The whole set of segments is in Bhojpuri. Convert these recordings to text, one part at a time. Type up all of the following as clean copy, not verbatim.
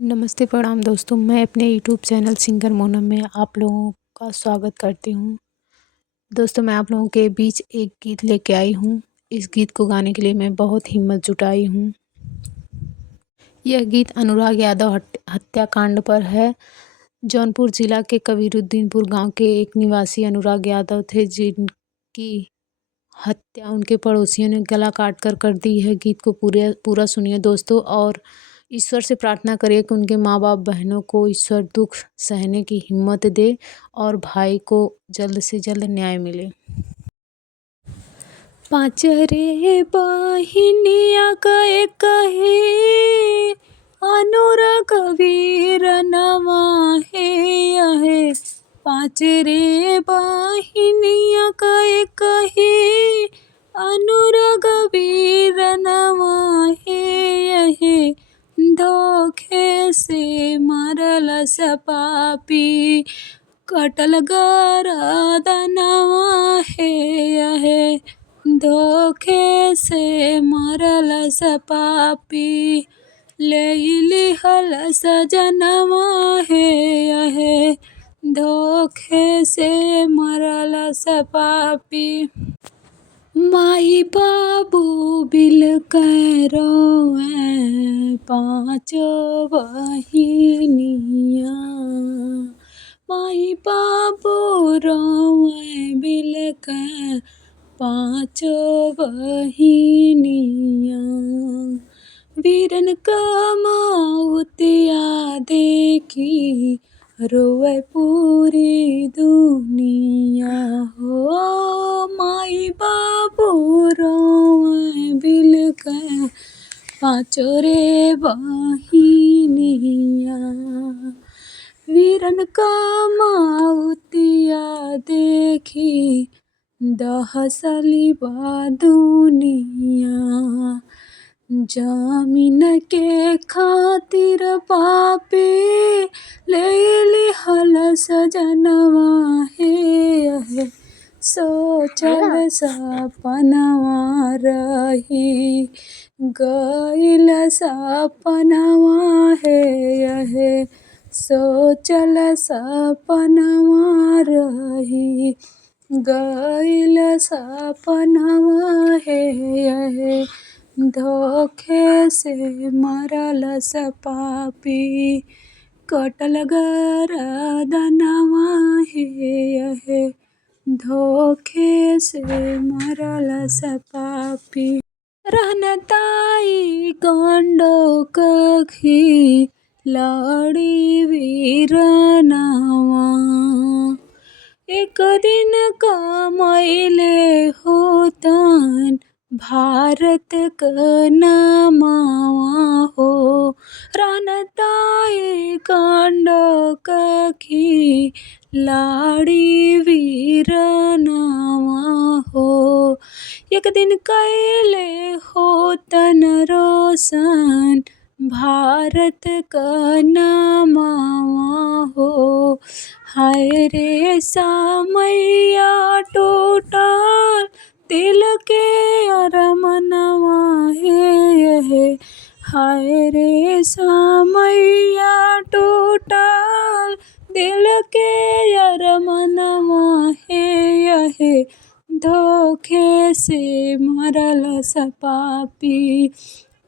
नमस्ते प्रणाम दोस्तों, मैं अपने यूट्यूब चैनल सिंगर मोनम में आप लोगों का स्वागत करती हूँ। दोस्तों, मैं आप लोगों के बीच एक गीत लेके आई हूँ। इस गीत को गाने के लिए मैं बहुत हिम्मत जुटाई हूँ। यह गीत अनुराग यादव हत्याकांड पर है। जौनपुर जिला के कबीरुद्दीनपुर गांव के एक निवासी अनुराग यादव थे, जिनकी हत्या उनके पड़ोसियों ने गला काट कर दी है। गीत को पूरा सुनिए दोस्तों, और ईश्वर से प्रार्थना करिए कि उनके माँ बाप बहनों को ईश्वर दुख सहने की हिम्मत दे और भाई को जल्द से जल्द न्याय मिले। पाँच रे बहिनिया कहे कहे अनुराग वीर नवा है। पाँच रे बहिनिया कहे कहे अनुराग वीर नवा है। धोखे से मरल सपापी कटल गरदनवा है। धोखे से मरल सपापी ले लिहल सजनवा है। धोखे से मरल सपापी माई बाबू बिल रोए पाँचो बहिनिया। माई बाबू रोए बिल पाँचो बहिनिया। वीरन का मौतिया देखी रोए पूरी दुनिया हो। माई बाबू रोए बिल पाँचो रे बहिनिया। वीरन का मौतिया देखी दहसली बा दुनिया। जमीन के खातिर पापी ले लिहल सजनवा है। सोचल सपनवा रही गइल सपनवा है। सोचल सपनवा रही गइल सपनवा है। धोखे से मरल सपापी कटल गरदनवा है। धोखे से मरल सपापी रहनताई गंडो कखी लाड़ी वीरनवा। एक दिन कमैले होतन भारत क नामवा हो। रहनताई गंडो कखी लाड़ी वीरनवा हो। एक दिन कैले होतन रोशन भारत का नामवा हो। हाय रे सामैया टूटल दिल के अरमनवा है। हाय रे सामैया टूटल दिल के अरमनवा है। धोखे से मरल सपापी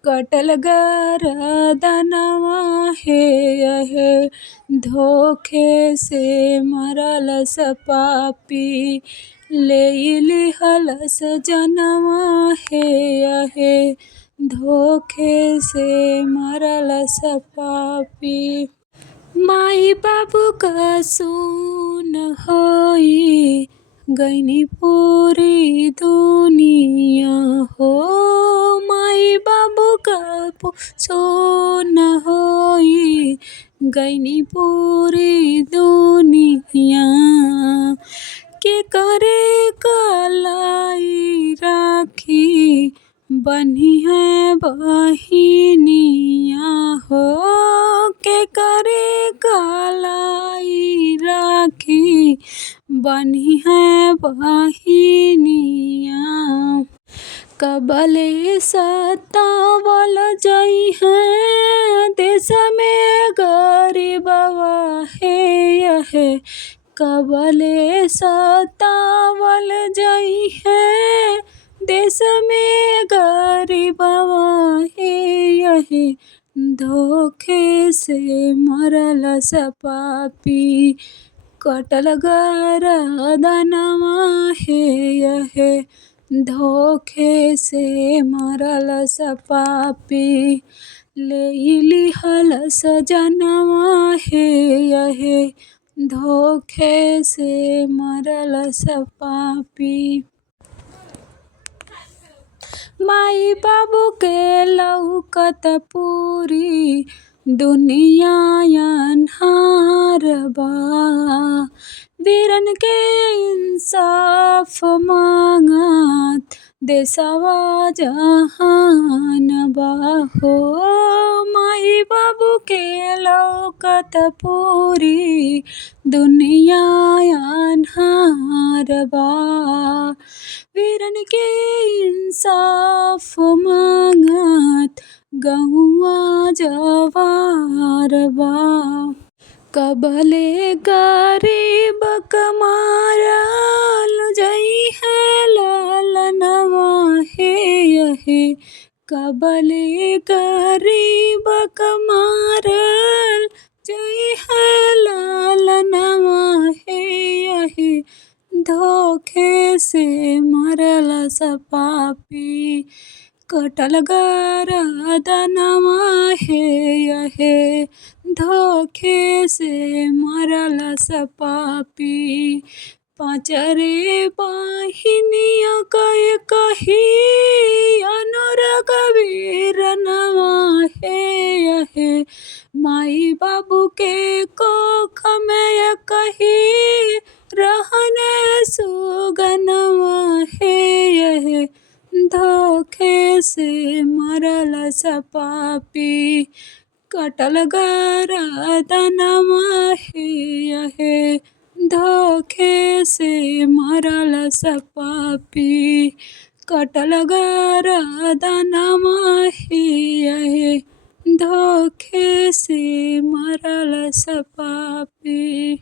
कटल गरदनवा है। धोखे से मरल सपापी ले लिहल सजनवा है। धोखे से मरल सपापी माई बाबू का सुन होई गईनी पूरी दुनिया हो। माई बाबू का सुन होई गईनी पूरी दुनिया। के करे कलाई राखी बनी है बहिनिया हो। के करे कलाई राखी बनी है बहिनिया। कबले सतावल जई है देश में है कबले सतावल जाई है देश में गरीबवा हे यहे धोखे से मरल सपापी कटल गरदनवा हे यहे धोखे से मरल सपापी ले लिहल सजनवा हे यहे धोखे से मरल सपापी माई बाबू के लौकत पूरी दुनिया अन्हार बा वीरन के इंसाफ मांगत देशवा जहान बा हो माई बाबू के लौकत पूरी दुनिया अन्हार बा वीरन के इंसाफ मांगत गौवा जवार बा कबले गरीब कमारल जई है लालनवा हे यहे कबले गरीब कमारल जई है लालनवा हे यहे धोखे से मरल सपापी कटल गरदनवा हे यहे धोखे से मरल सपापी पाँचरे बाहिनिया कहे कही अनुराग वीरनवा हे यहे माई बाबू के कोख में कही रहने सुगनवा हे यहे धोखे से मरल सपापी कटल गरदनवा हे यहे धोखे से मरल सपापी कटल गरदनवा हे यहे धोखे से मरल सपापी।